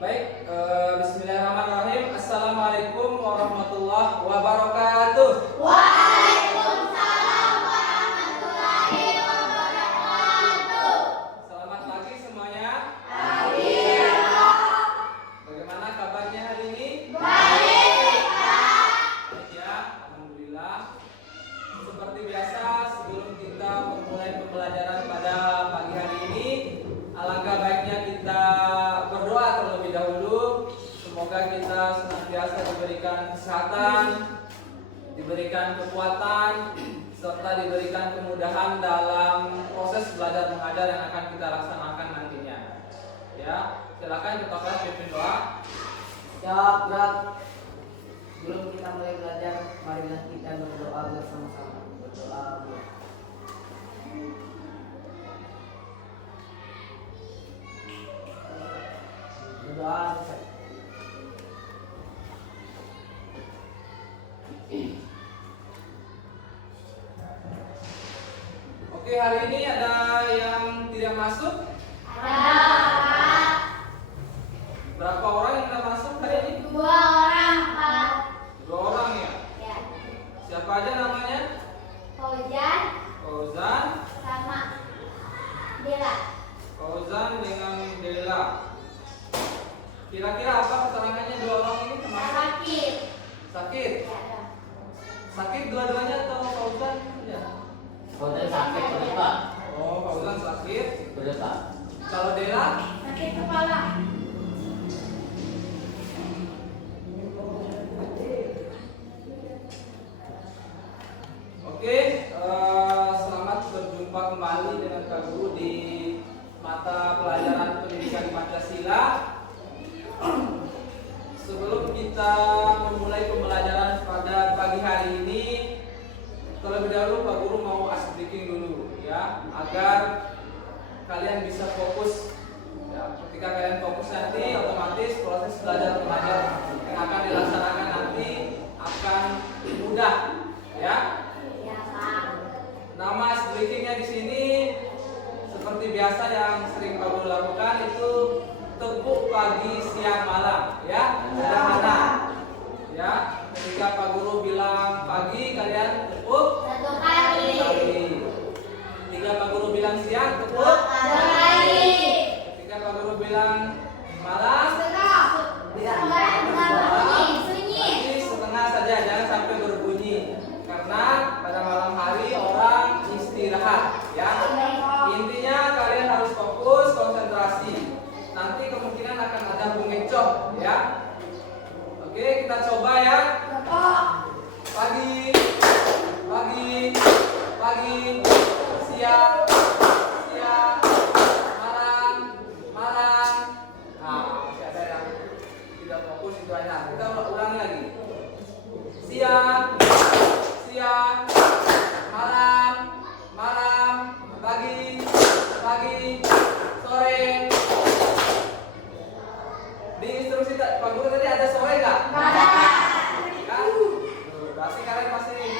Baik, bismillahirrahmanirrahim. Assalamualaikum warahmatullahi wabarakatuh. Waalaikumsalam warahmatullahi wabarakatuh. Selamat pagi semuanya. Pagi ya, Pak. Bagaimana kabarnya hari ini? Baik, Pak. Baik ya, alhamdulillah. Seperti biasa, sebelum kita memulai pembelajaran pada pagi hari ini, alangkah baiknya kita berdoa terlebih dahulu. Semoga kita senantiasa diberikan kesehatan, diberikan kekuatan, serta diberikan kemudahan dalam proses belajar mengajar yang akan kita laksanakan nantinya. Ya, silakan kita pimpin doa. Jawab gerak. Sebelum kita mulai belajar, marilah kita berdoa bersama-sama. Berdoa. Berdoa selesai. Oke, hari ini ada yang tidak masuk. Ada Berapa orang yang tidak masuk hari ini? 2 orang, Pak. 2 orang ya. Ya, Siapa aja namanya? Fauzan Fauzan, sama Dela. Fauzan dengan Dela. Kira-kira apa keterangannya 2 orang ini termasuk? Sakit. Sakit. Ya, ada. Sakit dua-duanya atau Fauzan? Ya. Fauzan sakit betul Pak. Oh, Fauzan sakit. Betul Pak. Kalau Dela? Sakit kepala. Oke, selamat berjumpa kembali dengan Kak Guru di mata pelajaran pendidikan Pancasila. Sebelum kita memulai pembelajaran pada pagi hari ini, terlebih dahulu Pak Guru mau speaking dulu ya, agar kalian bisa fokus. Ya, ketika kalian fokus nanti, otomatis proses belajar mengajar yang akan dilaksanakan nanti akan mudah, ya. Ya, Pak. Nama speakingnya di sini seperti biasa yang sering Pak Guru lakukan itu tepuk pagi siang malam, ya, sederhana. Ya, ketika Pak Guru bilang pagi, kalian tepuk 1 kali. Ketika Pak Guru bilang siang, 2 tepuk. kali. Ketika Pak Guru bilang malam, Setengah. Sunyi. pagi setengah saja, jangan sampai berbunyi. Karena pada malam hari orang istirahat, ya. Intinya kalian harus fokus, konsentrasi. Nanti kemungkinan akan ada pengecoh, ya. Oke, kita coba ya. Pagi, pagi, pagi, siang, siang, malam, malam. Nah, masih ada yang tidak fokus itu aja. Kita ulangi lagi. Siang, siang, malam, malam, pagi, pagi, sore. Di instruksi Pak Guru tadi ada sore nggak? Kan? Berarti kalian masih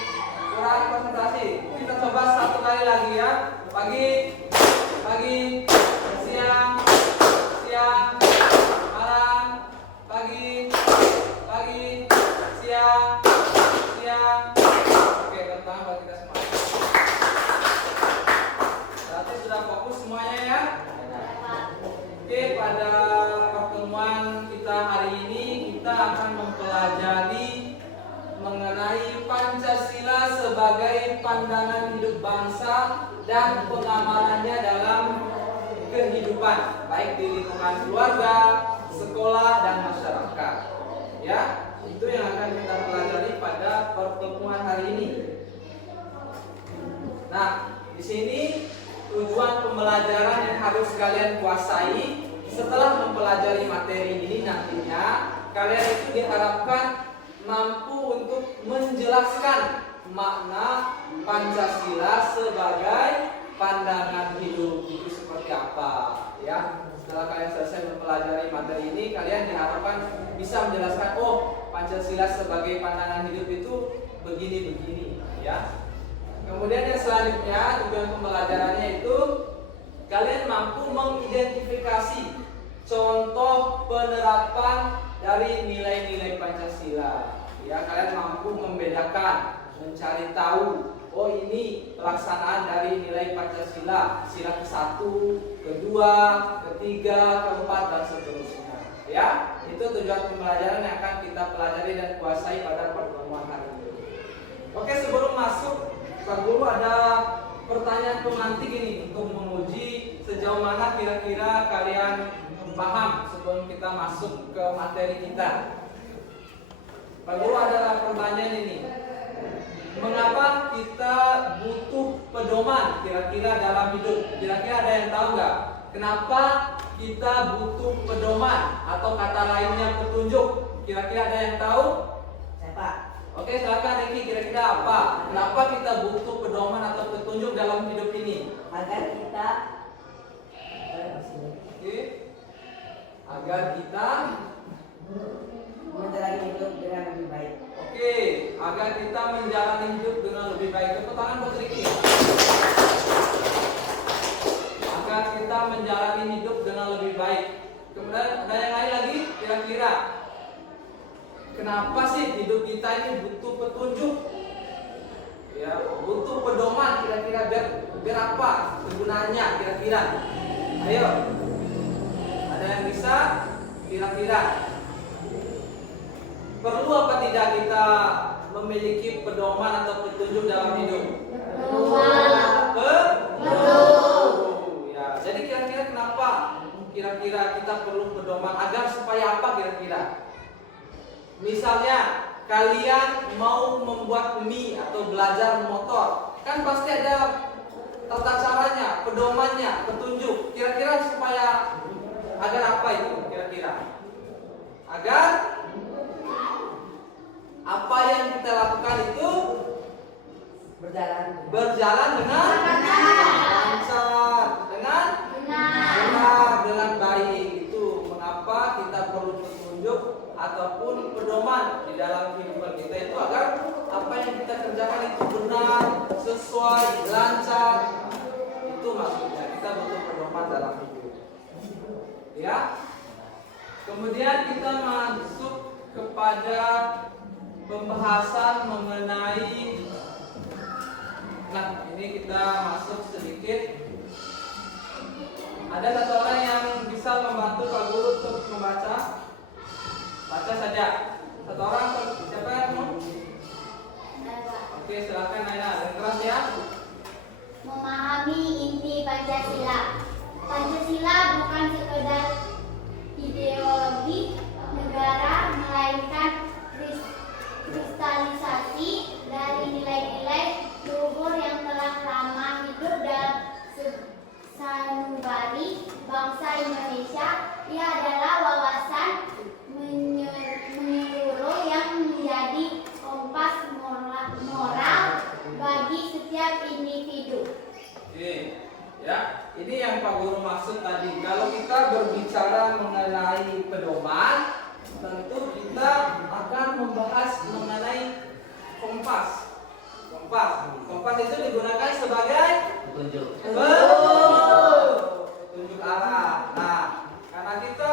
kurang konsentrasi. Kita coba 1 kali lagi ya. Pagi, pagi, siang, siang, malam, pagi, pagi, siang, siang. Oke, tentang buat kita semua. Berarti sudah fokus semuanya ya. Oke, pada pertemuan kita hari ini kita akan mempelajari mengenai Pancasila sebagai pandangan hidup bangsa dan pengamalannya dalam kehidupan, baik di lingkungan keluarga, sekolah, dan masyarakat. Ya, itu yang akan kita pelajari pada pertemuan hari ini. Nah, di sini tujuan pembelajaran yang harus kalian kuasai setelah mempelajari materi ini nantinya, kalian itu diharapkan mampu untuk menjelaskan makna Pancasila sebagai pandangan hidup itu seperti apa, ya. Setelah kalian selesai mempelajari materi ini, kalian diharapkan bisa menjelaskan, oh, Pancasila sebagai pandangan hidup itu begini-begini, ya. Kemudian yang selanjutnya tujuan pembelajarannya itu kalian mampu mengidentifikasi contoh penerapan dari nilai-nilai Pancasila. Ya, kalian mampu membedakan, mencari tahu, oh ini pelaksanaan dari nilai Pancasila, sila ke-1, kedua, ketiga, keempat, dan seterusnya. Ya, itu tujuan pembelajaran yang akan kita pelajari dan kuasai pada pertemuan hari ini. Oke, sebelum masuk, Pak Guru ada pertanyaan pemantik ini untuk menguji sejauh mana kira-kira kalian paham sebelum kita masuk ke materi kita. Pak Guru ada pertanyaan ini. Mengapa kita butuh pedoman kira-kira dalam hidup? Kira-kira ada yang tahu nggak? Kenapa kita butuh pedoman atau kata lainnya petunjuk? Kira-kira ada yang tahu? Saya Pak. Oke, silakan Riki, kira-kira apa? Kenapa kita butuh pedoman atau petunjuk dalam hidup ini? Agar kita Oke. Agar kita menjalani hidup dengan lebih baik. Oke, agar kita menjalani hidup dengan lebih baik. Tepuk tangan buat Riki. Agar kita menjalani hidup dengan lebih baik. Kemudian ada yang lain lagi? Kira-kira kenapa sih hidup kita ini butuh petunjuk? Ya, butuh pedoman kira-kira biar apa kegunaannya kira-kira? Ayo. Ada yang bisa? Kira-kira perlu apa tidak kita memiliki pedoman atau petunjuk dalam hidup? Perlu. Ya, jadi kira-kira kenapa? Kira-kira kita perlu pedoman agar supaya apa kira-kira? Misalnya kalian mau membuat mie atau belajar motor, kan pasti ada tata caranya, pedomannya, petunjuk. Kira-kira supaya agar apa itu kira-kira? Agar apa yang kita lakukan itu berjalan dengan lancar, dengan benar, dengan baik. Itu mengapa kita perlu petunjuk ataupun pedoman di dalam kehidupan kita itu agar apa yang kita kerjakan itu benar, sesuai, lancar. Itu maksudnya kita butuh pedoman dalam hidup. Ya. Kemudian kita masuk kepada pembahasan mengenai, nah ini kita masuk sedikit. Ada satu orang yang bisa membantu Pak Guru untuk membaca. Baca saja. Satu orang, siapa yang mau? Oke, silakan Naina, yang keras ya. Memahami inti Pancasila. Pancasila bukan sekedar ideologi negara, melainkan kristalisasi dari nilai-nilai luhur yang telah lama hidup dalam sanubari bangsa Indonesia. Ia adalah wawasan menyeluruh yang menjadi kompas moral bagi setiap individu. Oke, ya, ini yang Pak Guru maksud tadi. Kalau kita berbicara mengenai pedoman, tentu kita akan membahas mengenai kompas. Kompas itu digunakan sebagai Petunjuk. petunjuk arah. Nah, karena kita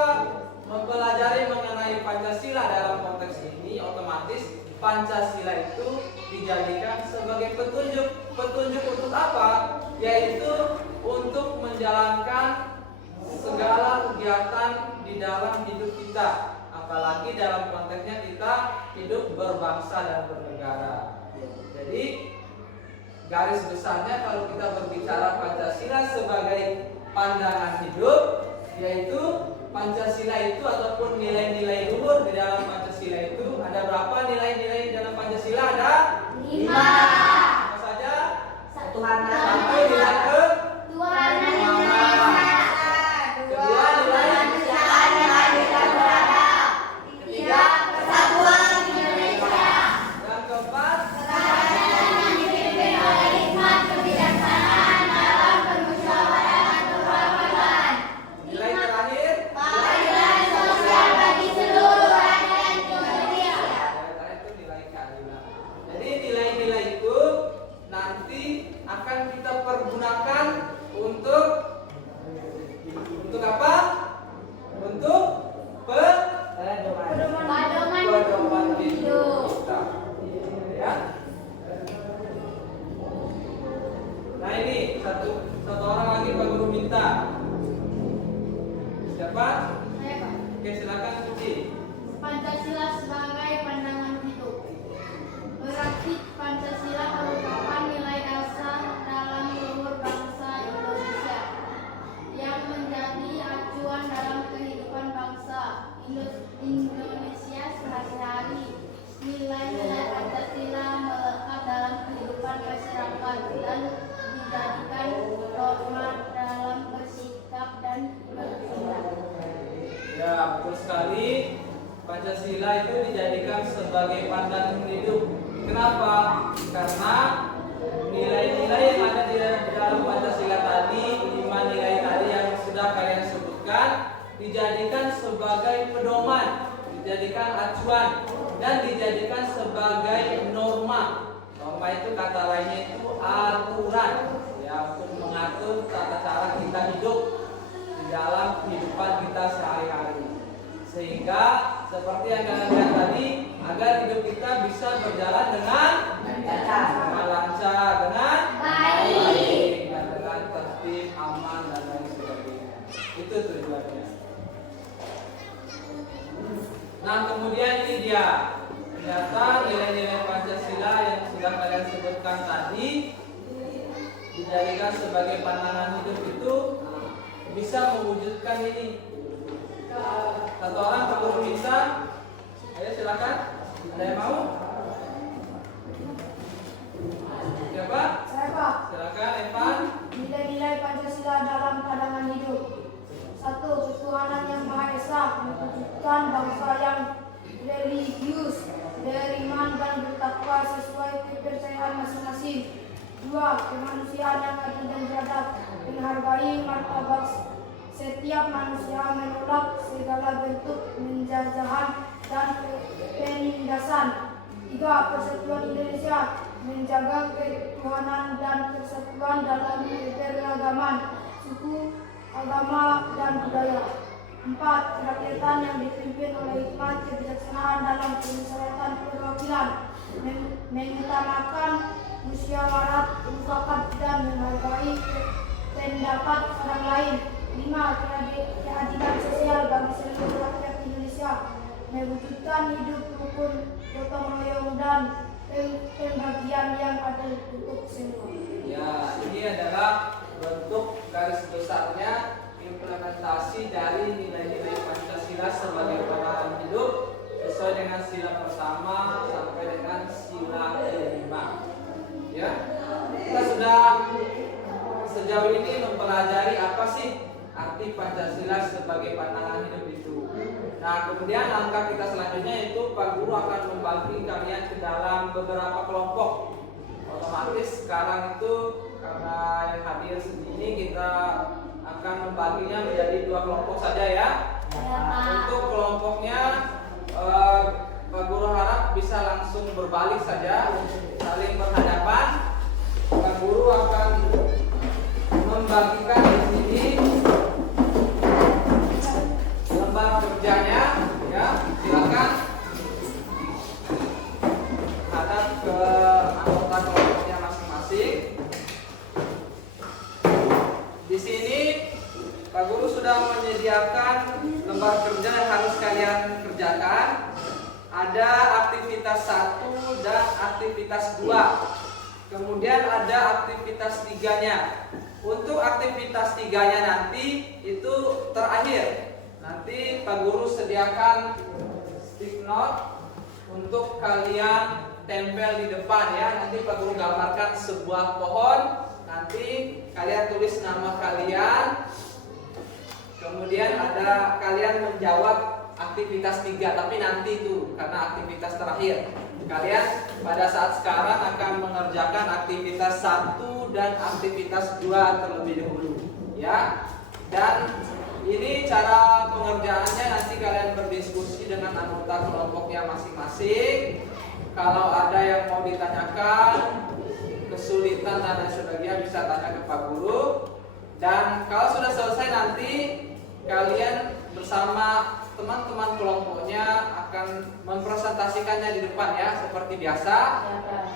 mempelajari mengenai Pancasila dalam konteks ini, otomatis Pancasila itu dijadikan sebagai petunjuk. Petunjuk untuk apa? Yaitu untuk menjalankan segala kegiatan di dalam hidup kita. Apalagi dalam konteksnya kita hidup berbangsa dan bernegara. Jadi garis besarnya kalau kita berbicara Pancasila sebagai pandangan hidup, yaitu Pancasila itu ataupun nilai-nilai luhur di dalam Pancasila itu ada berapa nilai-nilai di dalam Pancasila? Ada 5. Apa saja? Ketuhanan. Sampai nilai ke Tuhanan yang Maha Esa. kedua nilai Ketiga, persatuan Indonesia. yang keempat Kerajaan yang dipimpin oleh hikmat kebijaksanaan dalam permusyawaratan kebangsaan. nilai terakhir Keadilan sosial bagi seluruh rakyat Indonesia. itu nilai keadilan. Jadi nilai-nilai Siapa? Saya, Pak. Oke, silakan Suci. Pancasila sebagai pandangan hidup. Berarti Pancasila merupakan nilai dasar dalam luhur bangsa Indonesia yang menjadi acuan dalam kehidupan bangsa Indonesia sehari-hari. Nilai-nilai Pancasila melekat dalam kehidupan masyarakat dan dijadikan norma dalam bersikap dan bertindak. Ya, betul sekali. Pancasila itu dijadikan sebagai pandangan hidup. Kenapa? Karena nilai-nilai yang ada di dalam Pancasila tadi, 5 nilai tadi yang sudah kalian sebutkan, dijadikan sebagai pedoman, dijadikan acuan, dan dijadikan sebagai norma. Norma itu kata lainnya itu aturan, ya, untuk mengatur tata cara kita hidup di dalam kehidupan kita sehari-hari. Sehingga seperti yang kalian lihat tadi, agar hidup kita bisa berjalan dengan lancar, dengan baik, dan dengan tertib, aman, dan lain sebagainya. Itu tujuannya. Nah, kemudian ini dia. Ternyata nilai-nilai Pancasila yang sudah kalian sebutkan tadi dijadikan sebagai pandangan hidup itu bisa mewujudkan ini. Satu orang perlu bisa. Ayo silakan. Ada yang mau? Siapa? Saya, Pak. Silakan Evan. Nilai-nilai Pancasila dalam pandangan hidup. 1. Ketuhanan yang Maha Esa menentukan bangsa yang religius, beriman dan bertakwa sesuai kepercayaan masing-masing. 2. Kemanusiaan yang adil dan beradab, menghargai martabat setiap manusia, menolak segala bentuk penjajahan dan penindasan. 3. Persatuan Indonesia, menjaga ketuhanan dan persatuan dalam keberagaman suku, agama, dan budaya. 4. Kerakyatan yang dipimpin oleh hikmat kebijaksanaan dalam pemusyawaratan perwakilan, mengutamakan musyawarah mufakat dan menghargai pendapat orang lain. 5. Keadilan sosial bagi seluruh rakyat Indonesia, mewujudkan hidup rukun, gotong royong, dan pembagian yang adil untuk semua. Ya, ini adalah bentuk garis besarnya implementasi dari nilai-nilai Pancasila sebagai pandangan hidup sesuai dengan sila pertama sampai dengan sila kelima. Ya, kita sudah sejauh ini mempelajari apa sih arti Pancasila sebagai pandangan hidup itu. Nah, kemudian langkah kita selanjutnya itu Pak Guru akan membagi kalian ke dalam beberapa kelompok. Otomatis sekarang itu karena yang hadir sendiri kita akan membaginya menjadi 2 kelompok saja ya. Untuk kelompoknya Pak Guru harap bisa langsung berbalik saja, saling berhadapan. Pak Guru akan membagikan di sini lembar kerjanya, ya. Silakan hadap ke anggota kelompoknya masing-masing. Di sini Pak Guru sudah menyediakan lembar kerja yang harus kalian kerjakan. Ada aktivitas 1 dan aktivitas 2. Kemudian ada aktivitas 3-nya. Untuk aktivitas 3-nya nanti itu terakhir. Nanti Pak Guru sediakan stick note untuk kalian tempel di depan ya. Nanti Pak Guru gambarkan sebuah pohon. Nanti kalian tulis nama kalian. Kemudian ada kalian menjawab aktivitas 3, tapi nanti itu karena aktivitas terakhir. Kalian pada saat sekarang akan mengerjakan aktivitas 1 dan aktivitas 2 terlebih dahulu ya. Dan ini cara pengerjaannya nanti kalian berdiskusi dengan anggota kelompoknya masing-masing. Kalau ada yang mau ditanyakan, kesulitan dan lain sebagainya bisa tanya ke Pak Guru. Dan kalau sudah selesai nanti kalian bersama teman-teman kelompoknya akan mempresentasikannya di depan ya, seperti biasa.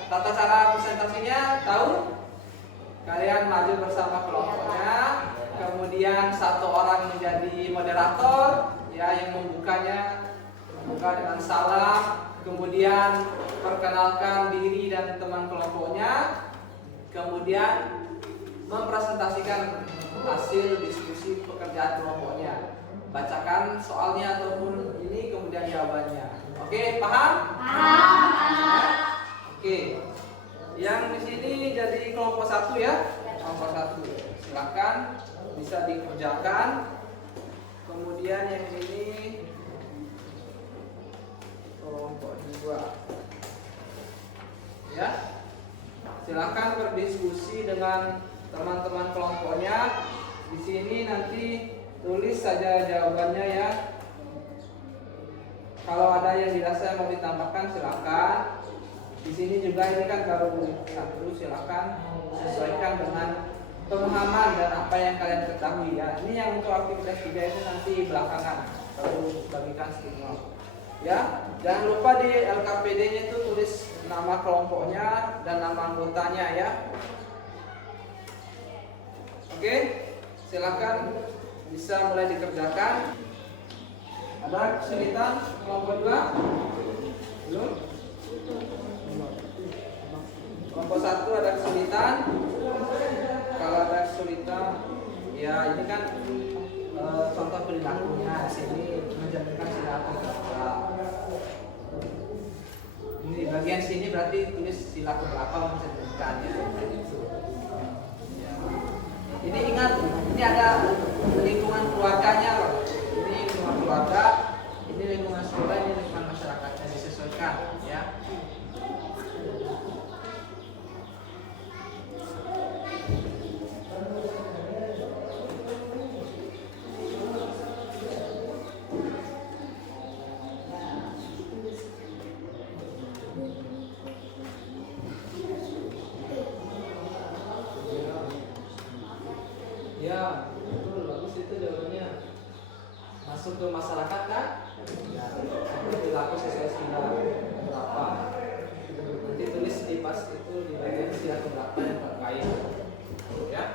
Tata cara presentasinya tahu? Kalian maju bersama kelompoknya, Kemudian satu orang menjadi moderator, ya, yang membuka dengan salam. Kemudian perkenalkan diri dan teman kelompoknya. Kemudian mempresentasikan hasil diskusi pekerjaan kelompoknya. Bacakan soalnya ataupun ini, kemudian jawabannya. Oke, paham? Paham. Oke. Yang di sini jadi kelompok 1 ya. Kelompok 1. Silakan bisa dikerjakan. Kemudian yang ini kelompok 2. Ya. Silakan berdiskusi dengan teman-teman kelompoknya. Di sini nanti tulis saja jawabannya ya. Kalau ada yang dirasa mau ditambahkan silakan. Di sini juga ini kan baru 1, silakan sesuaikan dengan pemahaman dan apa yang kalian ketahui ya. Ini yang untuk aktivitas 3 itu nanti belakangan baru bagikan stigma. Ya, jangan lupa di LKPD-nya itu tulis nama kelompoknya dan nama anggotanya ya. Oke, silakan bisa mulai dikerjakan. Ada kesulitan kelompok 2? Belum? Kelompok 1 ada kesulitan. Kalau ada kesulitan, ya ini kan contoh perilakunya di sini menjadikan sila keberapa. Ini bagian sini berarti tulis sila keberapa menjadikan ya. Ini ingat, ini ada lingkungan keluarganya loh. Ini lingkungan keluarga, ini lingkungan sekolah, ini lingkungan masyarakatnya disesuaikan ya. Ya, betul, bagus itu jawabannya. Masuk ke masyarakat kan? Ya, perilaku sesuai sila berapa. Nanti tulis di pas itu di bagian sila berapa yang terkait. Ya.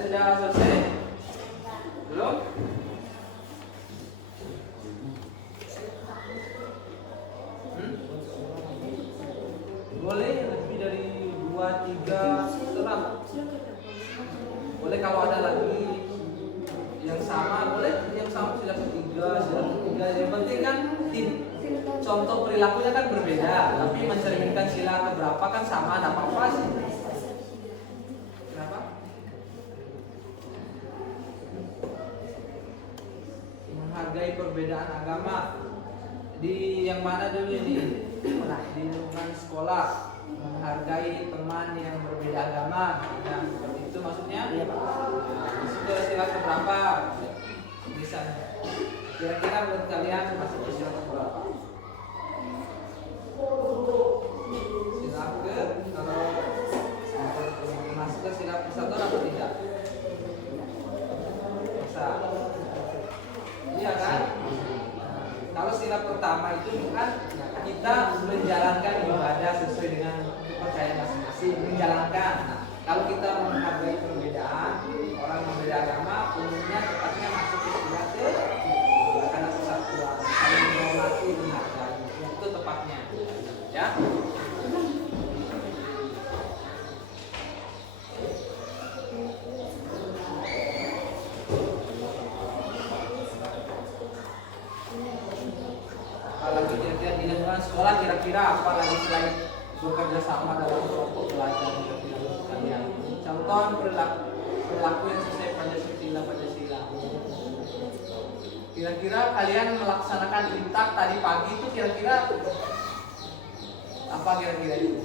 Sudah selesai? Belum? Boleh lebih dari 2, 3 setelah. Boleh kalau ada lagi yang sama, boleh yang sama sila ketiga. Yang penting kan contoh perilakunya kan berbeda, tapi mencerminkan sila keberapa kan sama, ada apa-apa sih. Kenapa? Menghargai perbedaan agama. Di yang mana dulu ini? Di lingkungan sekolah. Menghargai teman yang berbeda agama. Yang seperti itu maksudnya? Masuk ke sila keberapa? Misalnya. Kira-kira menurut kalian masuk ke sila keberapa? Sila ke, kalau masuk ke sila persatuan atau tidak? Bisa. Iya kan? Kalau sila pertama itu kan kita menjalankan ibadah sesuai dengan kepercayaan masing-masing, menjalankan. Nah, kalau kita menghargai perbedaan orang berbeda agama, umumnya tepatnya masuk ke sila ke karena persatuan, saling menghormati, menghargai. Itu tepatnya, ya. Apalagi kira-kira di lingkungan sekolah, kira-kira apa lagi selain bekerja sama dalam kelompok belajar kalian? Contoh perilaku yang sesuai Pancasila. Kira-kira kalian melaksanakan intak tadi pagi itu kira-kira apa kira-kira itu?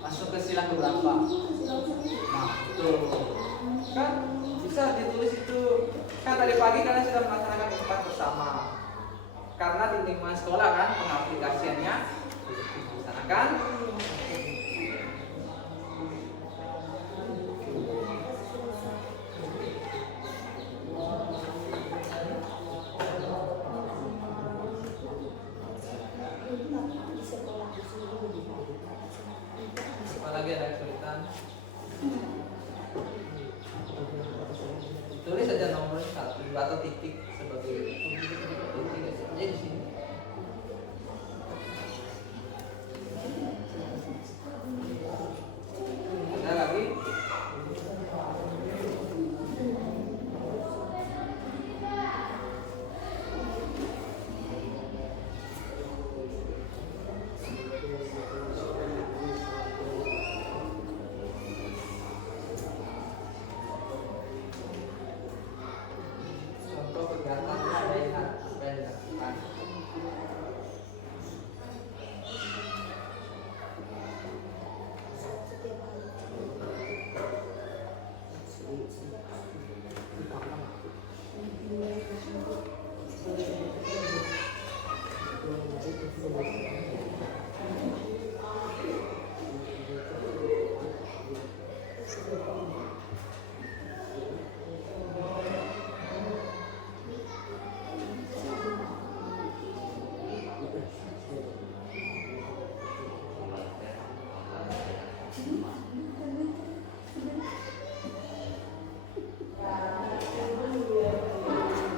Masuk ke sila keberapa? Nah, betul. Kan bisa ditulis itu Kan tadi pagi kalian sudah melaksanakan isbat bersama. Karena di lingkungan sekolah kan pengaplikasiannya dilaksanakan. Apalagi ada kesulitan. Tulis saja nomor 1 atau titik sebagai titik aja di sini. Ada lagi? Contoh kegiatan apa yang dilakukan.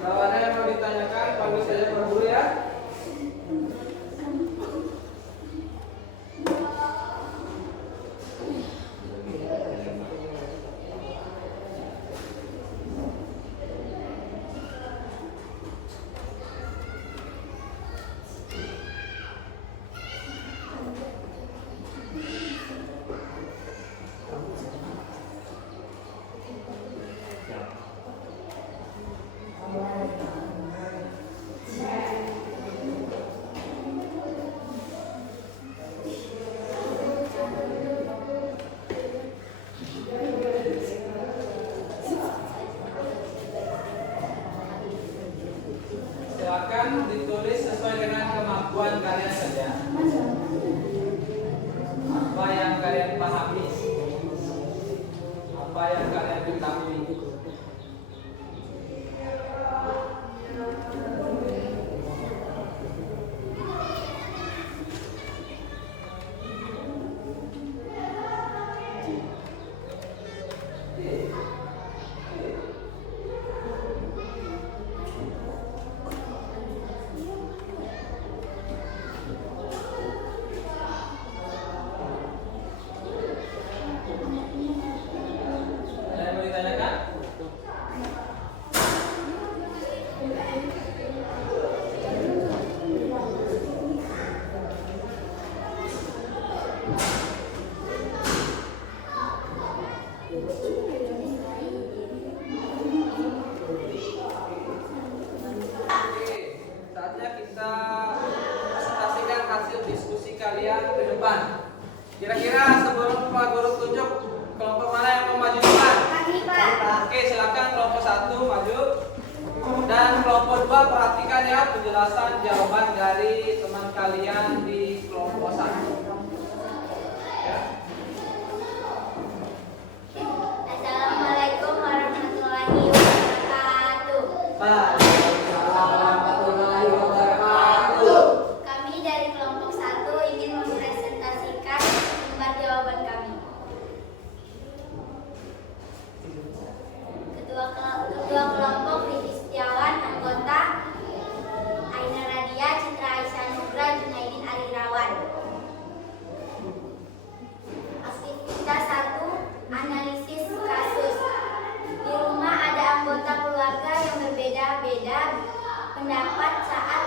Kalau ada yang mau ditanyakan, panggil saja Pak Guru ya. Silakan ditulis sesuai dengan kemampuan kalian saja. Apa yang kalian pahami, apa yang kalian ketahui. Ada yang mau ditanyakan? Oke, saatnya kita presentasikan hasil diskusi kalian ke depan. Kira-kira sebelum Pak Guru tunjuk, kelompok mana yang mau maju depan? Kami, Pak. Oke, silakan kelompok 1 maju. Dan kelompok 2 perhatikan ya penjelasan jawaban dari teman kalian di kelompok 1. Ya. Assalamualaikum warahmatullahi wabarakatuh. Warahmatullahi wabarakatuh. Kami dari kelompok 1 ingin mempresentasikan lembar jawaban kami. Ketua kelompok Riki Setiawan, anggota Aina Radia, Citra Aisyah Nugra, Junaidin Arirawan. Aktivitas 1, analisis kasus. Di rumah ada anggota keluarga yang berbeda-beda pendapat saat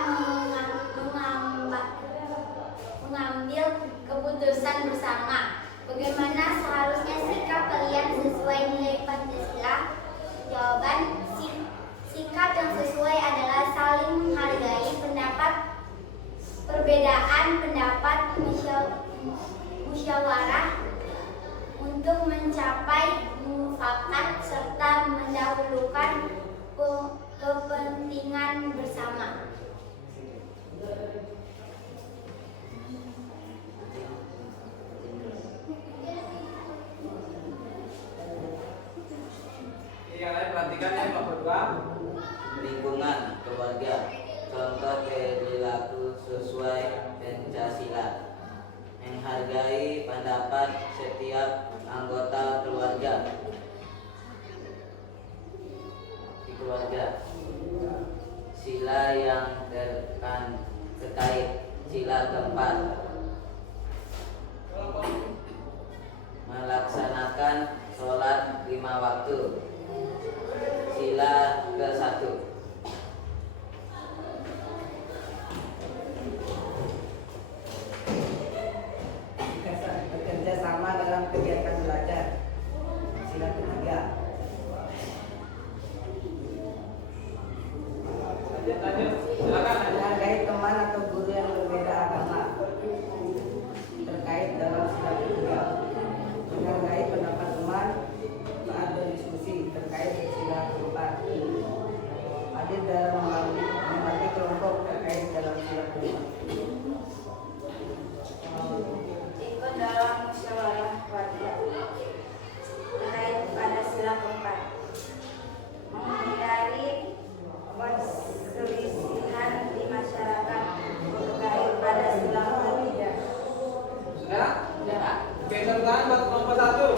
mengambil keputusan bersama. Bagaimana seharusnya sikap kalian sesuai nilai Pancasila? Jawaban, sikap yang sesuai adalah saling menghargai pendapat, perbedaan pendapat, musyawarah untuk mencapai mufakat serta mendahulukan kepentingan bersama. Yang lain perhatikan ya kelompok 2. Lingkungan keluarga, contoh perilaku sesuai Pancasila, menghargai pendapat setiap anggota keluarga di keluarga, sila yang terkait, sila keempat, melaksanakan sholat 5 waktu, sila ke-1. Bekerja sama dalam kegiatan belajar, sila ketiga. Lanjut, silakan. Menghargai teman atau guru yang berbeda agama, terkait dalam sila ketiga. Menghargai pendapat teman saat berdiskusi, terkait sila keempat. Hadir dalam membagi kelompok, terkait dalam sila kelima. Ikut dalam musyawarah keluarga terkait pada sila keempat. Menghindari perselisihan di masyarakat terkait pada sila ketiga. Sudah? Sudah. Oke, tepuk tangan buat kelompok 1.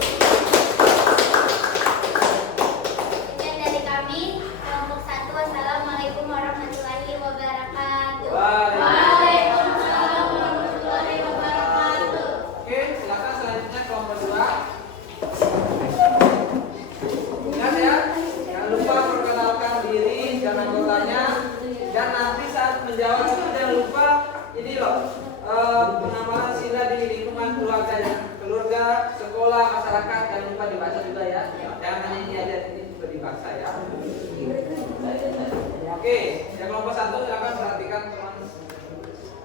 Sekian dari kami, kelompok 1. Wassalamualaikum warahmatullahi wabarakatuh. Waalaikumsalam. warahmatullahi wabarakatuh. Oke, silakan selanjutnya kelompok 2. Ingat ya, jangan lupa perkenalkan diri dan anggotanya, dan nanti saat menjawab itu jangan lupa ini loh, penamalan sila di lingkungan keluarga, sekolah, masyarakat, jangan lupa dibaca juga ya. Jangan hanya ini aja, ini juga dibaca ya. Oke, yang kelompok 1 silakan perhatikan teman.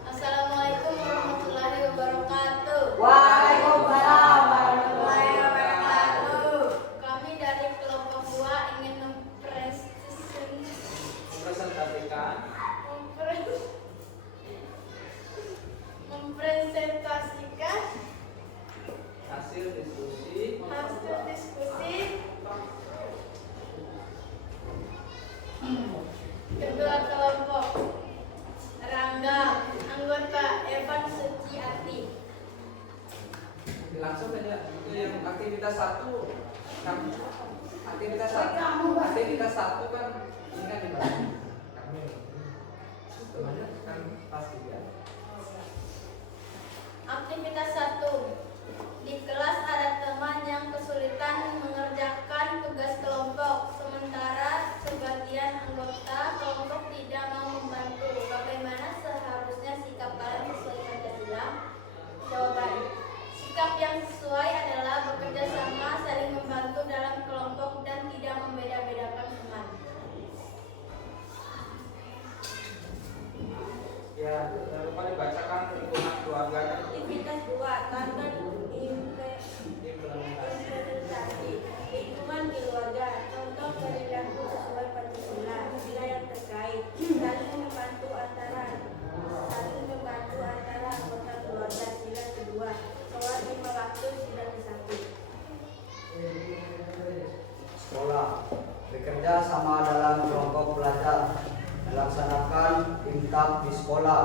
Assalamualaikum warahmatullahi wabarakatuh. Waalaikumsalam warahmatullahi wabarakatuh. Kami dari kelompok 2 ingin mempresentasikan hasil diskusi kedua kelompok. Rangga, anggota Evan Suciati. langsung saja. Itu yang aktivitas 1 kan, aktivitas 1 kan ini kan dibahas kami temannya kan pasti ya. Aktivitas 1. Di kelas ada teman yang kesulitan mengerjakan tugas kelompok, sementara sebagian anggota kelompok tidak mau membantu. Bagaimana seharusnya sikap kalian sesuai Pancasila? Jawaban: sikap yang sesuai adalah bekerja sama, saling membantu dalam kelompok, dan tidak membeda-bedakan teman. Ya, jangan lupa dibacakan lingkungan keluarganya. Aktivitas 2. Tangan Implementasi. implementasi lingkungan keluarga, contoh perilaku sesuai Pancasila, sila yang terkait, saling membantu antara anggota keluarga, sila kedua, sholat 5 waktu, sila ke-1. sekolah, bekerja sama dalam kelompok belajar, melaksanakan imtak di sekolah,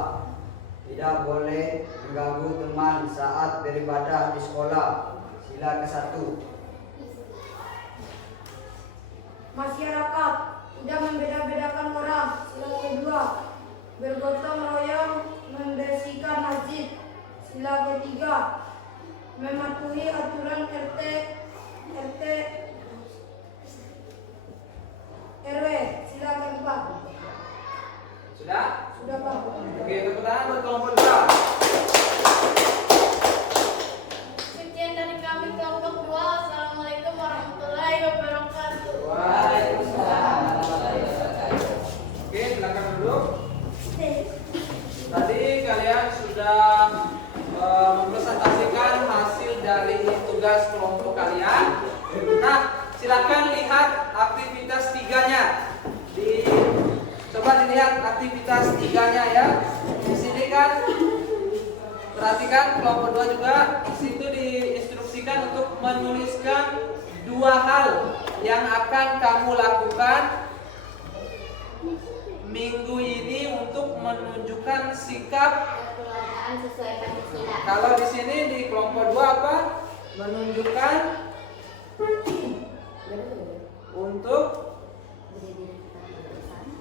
tidak boleh mengganggu teman saat beribadah di sekolah, sila ke-1. Masyarakat tidak membeda-bedakan orang, sila kedua. Bergotong royong membersihkan masjid, sila ketiga. Mematuhi aturan RT RW, sila keempat. Sudah? Sudah Pak. Oke, tepuk tangan buat kelompok 2. Sekian dari kami kelompok 2. Wassalamualaikum warahmatullahi wabarakatuh. Waalaikumsalam. Oke, silakan duduk. Tadi kalian sudah mempresentasikan hasil dari tugas kelompok kalian. Nah, silakan lihat aktivitas 3-nya. coba dilihat aktivitas 3-nya ya. Di sini kan perhatikan kelompok 2 juga di situ diinstruksikan untuk menuliskan 2 hal yang akan kamu lakukan minggu ini untuk menunjukkan sikap Kekeluargaan sesuai Pancasila. kalau di sini di kelompok 2 apa? Menunjukkan untuk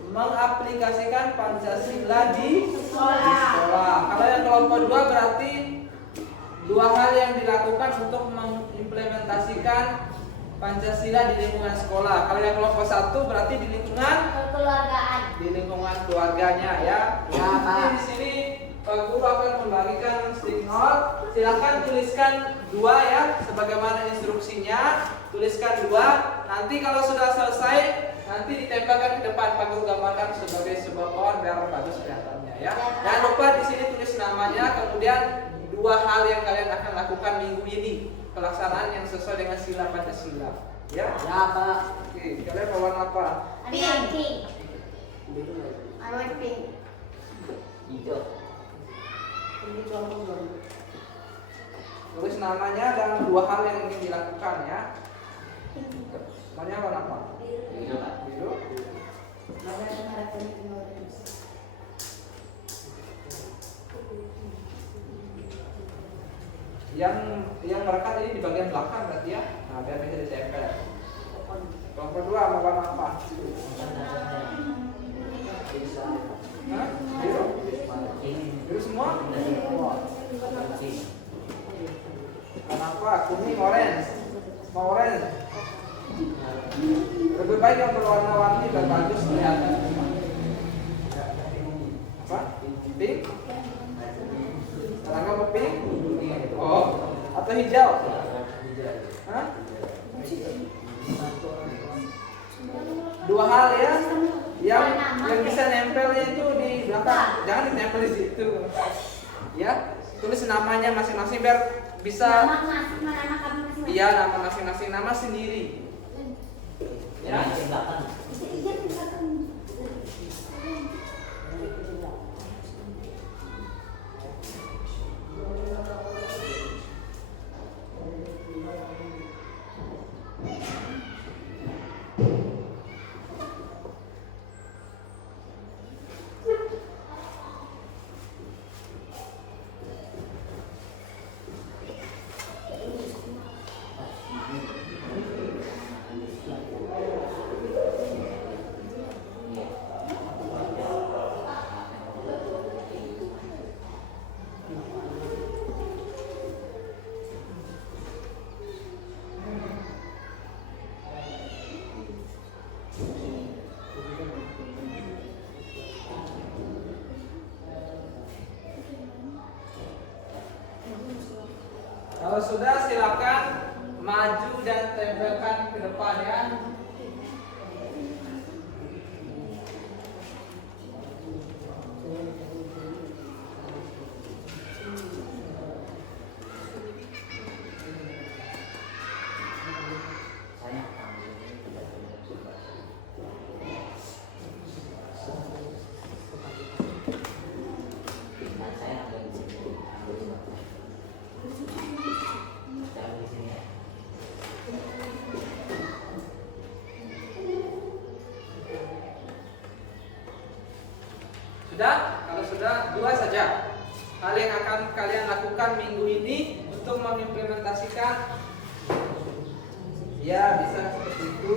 mengaplikasikan Pancasila di sekolah. Kalau yang kelompok 2 berarti 2 hal yang dilakukan untuk mengimplementasikan Pancasila di lingkungan sekolah. Kalau yang kelompok 1 berarti di lingkungan Kekeluargaan. keluarganya ya. Ya, Pak. Jadi di sini Pak Guru akan membagikan stick note. Silakan tuliskan 2 ya, sebagaimana instruksinya. Tuliskan 2. Nanti kalau sudah selesai, nanti ditempelkan ke depan. Pak Guru gambarkan sebagai sebuah pohon biar bagus kelihatannya ya. Jangan lupa di sini tulis namanya, kemudian 2 hal yang kalian akan lakukan minggu ini. Pelaksanaan yang sesuai dengan sila Pancasila. Ya. Ya, Pak. Oke, kalian mau warna apa? Pink. Biru nggak? I want pink. Hijau. Ini kelompok dua. Tulis namanya dan 2 hal yang ingin dilakukan ya. Namanya warna apa? Biru, Pak. Biru. Yang merekat ini di bagian belakang berarti ya. Nah, biar bisa ditempel. Kelompok 2 mau warna apa? Hah? Biru? Biru semua? Warna apa? Kuning, orange. Mau orange? Lebih baik yang berwarna-warni dan bagus kelihatan. Apa? Pink? Seragam mau pink? Oh, atau hijau? Hah? 2 hal ya yang bisa nempelnya itu di belakang. Jangan ditempel di situ. Ya, tulis namanya masing-masing biar bisa. Nama kamu masing-masing. Iya, nama masing-masing, nama sendiri. Ya. Di belakang. Kalau sudah silakan maju dan tempelkan ke depan ya. Sudah? Kalau sudah, 2 saja hal yang akan kalian lakukan minggu ini untuk mengimplementasikan. Ya, bisa seperti itu.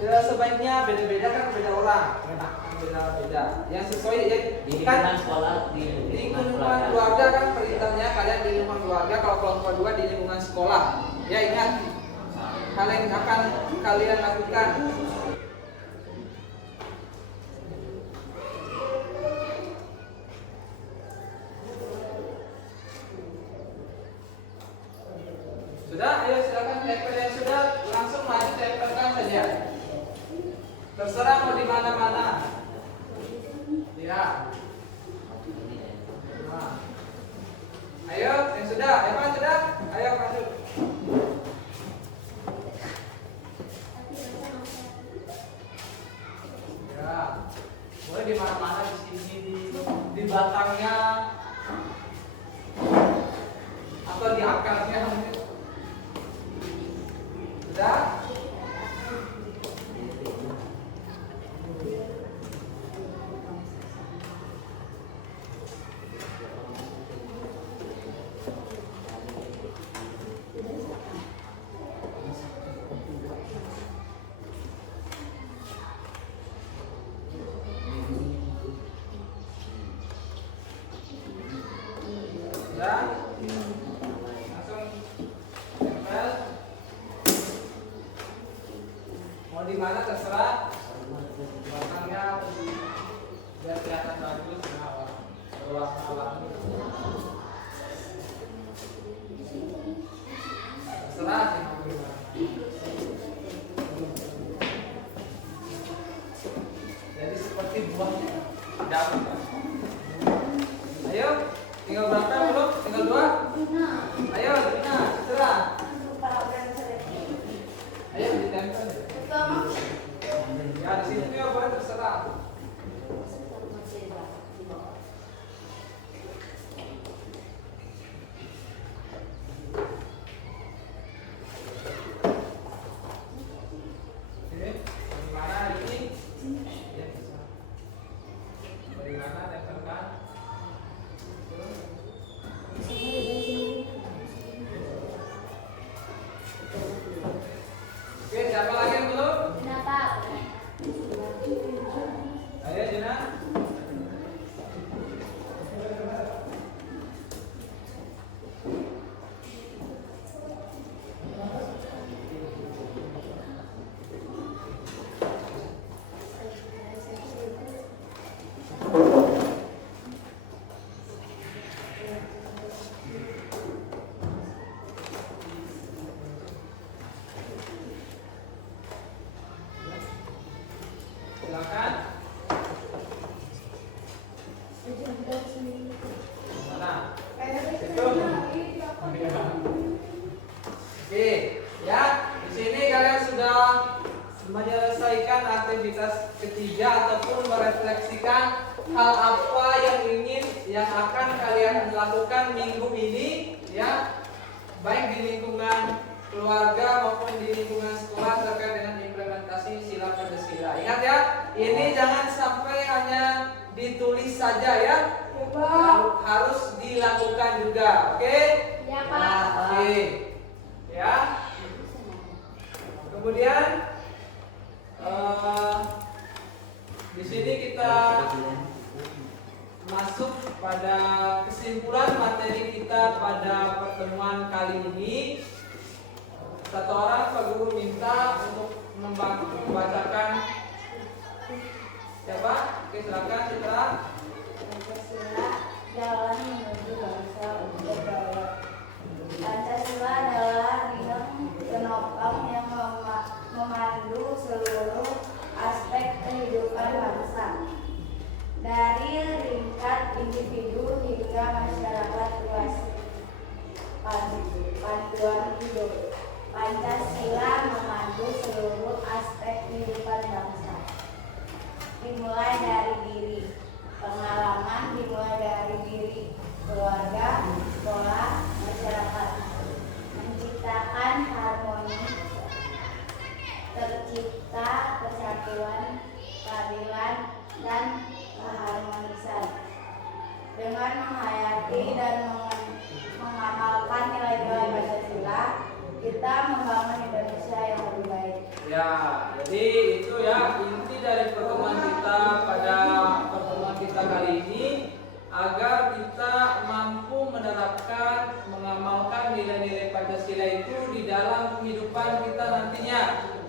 Ya, sebaiknya beda-beda kan, beda orang, beda-beda. Yang sesuai ya, Di kan lingkungan sekolah, di lingkungan keluarga kan perintahnya kalian di lingkungan keluarga. Kalau kelompok 2 di lingkungan sekolah. Ya, ingat hal yang akan kalian lakukan. Sudah, ayo silakan tempel yang sudah langsung maju tempelkan saja. Terserah mau di mana-mana. Ya. Nah. Ayo, yang sudah, Evan sudah, ayo maju. Boleh di mana-mana, di sini, di batangnya atau di akarnya mungkin. Sudah? Sudah? Langsung tempel. Mau di mana terserah. Batangnya biar kelihatan bagus, berwarna-warni. Terserah sih mau di mana. Jadi seperti buahnya daun. Ayo, tinggal berapa belum? Tinggal 2. Ayo, Dina, terserah. Ayo ditempel. Ya di situ ya boleh terserah. Ini di mana ini? Ya, bisa. Di mana tempelkan? Oke, siapa lagi yang belum? Kenapa? Ayo Juna. Silakan. Mana? Itu. Oke, ya. Di sini kalian sudah menyelesaikan aktivitas ketiga ataupun merefleksikan hal apa yang akan kalian lakukan minggu ini, ya. Baik di lingkungan keluarga maupun di lingkungan sekolah terkait dengan implementasi sila Pancasila. Ingat ya, ini jangan sampai hanya ditulis saja ya. Harus dilakukan juga. Oke? Ya, Pak. Nah, oke. Ya. Kemudian di sini kita masuk pada kesimpulan materi kita pada pertemuan kali ini. Satu orang Pak Guru minta untuk membacakan. Siapa? Oke, silakan Citra. Pancasila jalan menuju bangsa berdaulat. Pancasila adalah ringan penopang yang memandu seluruh aspek kehidupan bangsa, dari tingkat individu hingga masyarakat luas. Panduan hidup Pancasila memandu seluruh aspek kehidupan bangsa, dimulai dari diri. Pengalaman dimulai dari diri, keluarga, sekolah, masyarakat. Menciptakan harmoni, tercipta kesatuan, keadilan, dan keharmonisan. Dengan menghayati dan mengamalkan nilai-nilai Pancasila, kita membangun Indonesia yang lebih baik. Ya, jadi itu ya inti dari pertemuan kita pada pertemuan kita kali ini, agar kita mampu menerapkan, mengamalkan nilai-nilai Pancasila itu di dalam kehidupan kita nantinya.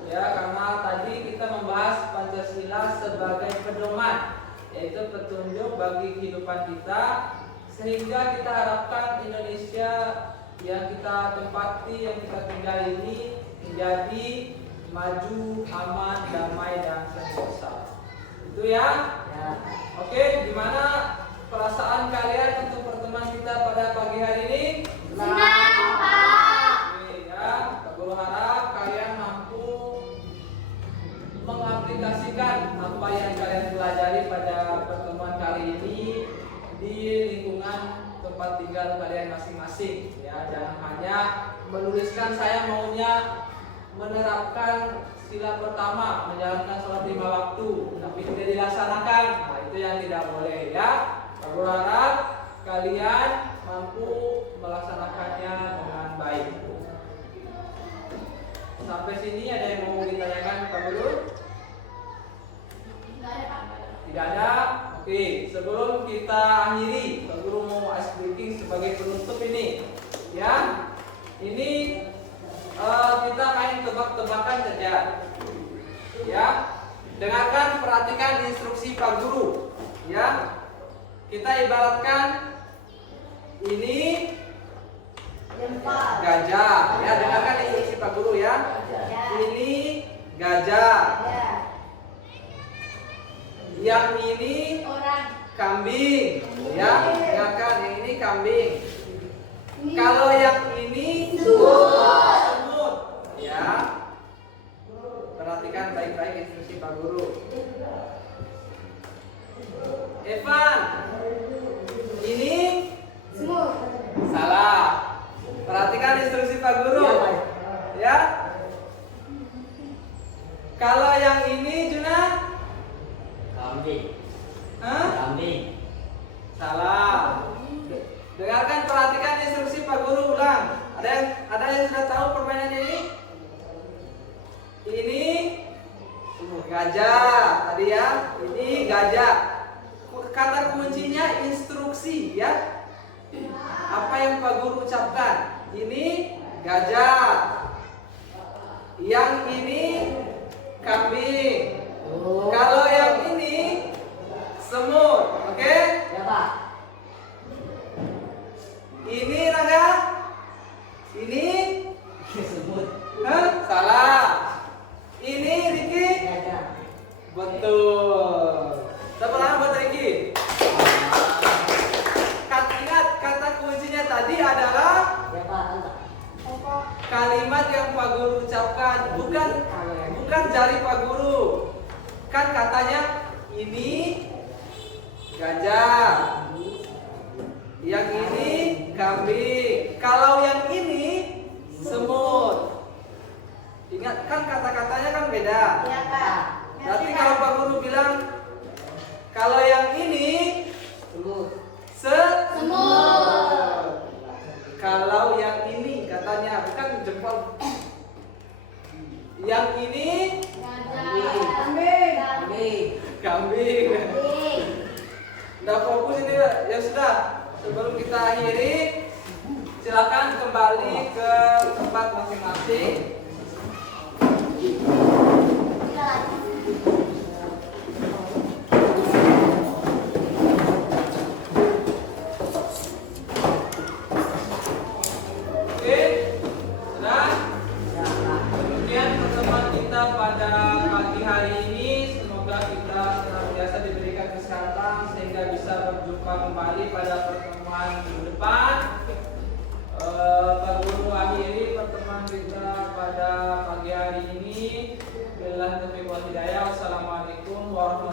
Ya, karena tadi kita membahas Pancasila sebagai pedoman, yaitu petunjuk bagi kehidupan kita, sehingga kita harapkan Indonesia yang kita tempati, yang kita tinggal ini menjadi maju, aman, damai, dan sentosa. Itu ya. Oke, gimana perasaan kalian untuk pertemuan kita pada pagi hari ini? Senang, Pak. Oke ya, Pak Guru harap kalian mampu mengaplikasikan aplikasikan apa yang kalian pelajari pada pertemuan kali ini di lingkungan tempat tinggal kalian masing-masing ya. Jangan hanya menuliskan saya maunya menerapkan sila pertama menjalankan sholat 5 waktu tapi tidak dilaksanakan. Nah, itu yang tidak boleh ya. Aku harap kalian mampu melaksanakannya dengan baik. Sampai sini ada yang mau ditanyakan Pak Guru? Tidak ada? Oke, sebelum kita akhiri, Pak Guru mau ice breaking sebagai penutup ini. Ya, ini kita main tebak-tebakan saja. Ya, dengarkan, perhatikan instruksi Pak Guru. Ya, kita ibaratkan ini gajah. Ya, dengarkan instruksi Pak Guru ya. Ini gajah. Yang ini kambing. Ya, dengarkan yang ini kambing. Kalau yang ini semut. Ya. Perhatikan baik-baik instruksi Pak Guru. Evan, ini Semut. salah. Perhatikan instruksi Pak Guru. Ya. Kalau yang ini Juna? Kambing. Hah? Kambing. Salah. Dengarkan, perhatikan instruksi Pak Guru ulang. Ada yang sudah tahu permainan ini? Ini gajah tadi ya. Ini gajah. Kata kuncinya instruksi ya. Apa yang Pak Guru ucapkan? Ini gajah. Yang ini kambing. Kalau yang ini semut, oke? Ya, Pak. Ini Rangga? Ini? Semut. Hah? Salah. Ini Riki? Gajah. Betul. Tepuk tangan buat Riki. Ingat, kata kuncinya tadi adalah Ya, Pak. kalimat yang Pak Guru ucapkan, bukan jari Pak Guru. Kan katanya ini gajah, yang ini kambing, kalau yang ini semut. Ingat kan kata-katanya kan beda. Ya, Pak. Berarti kalau Pak Guru bilang kalau yang ini semut. Kalau yang ini katanya bukan jempol. Yang ini kambing. Udah fokus ini ya sudah. Sebelum kita akhiri, silakan kembali ke tempat masing-masing. Oke, sudah. Demikian pertemuan kita pada pagi hari ini. Semoga kita senantiasa diberikan kesehatan sehingga bisa berjumpa kembali pada pertemuan minggu depan. Pak Guru akhiri pertemuan kita pada pagi hari ini. Billahi taufiq wal hidayah. Wassalamualaikum warahmatullahi wabarakatuh.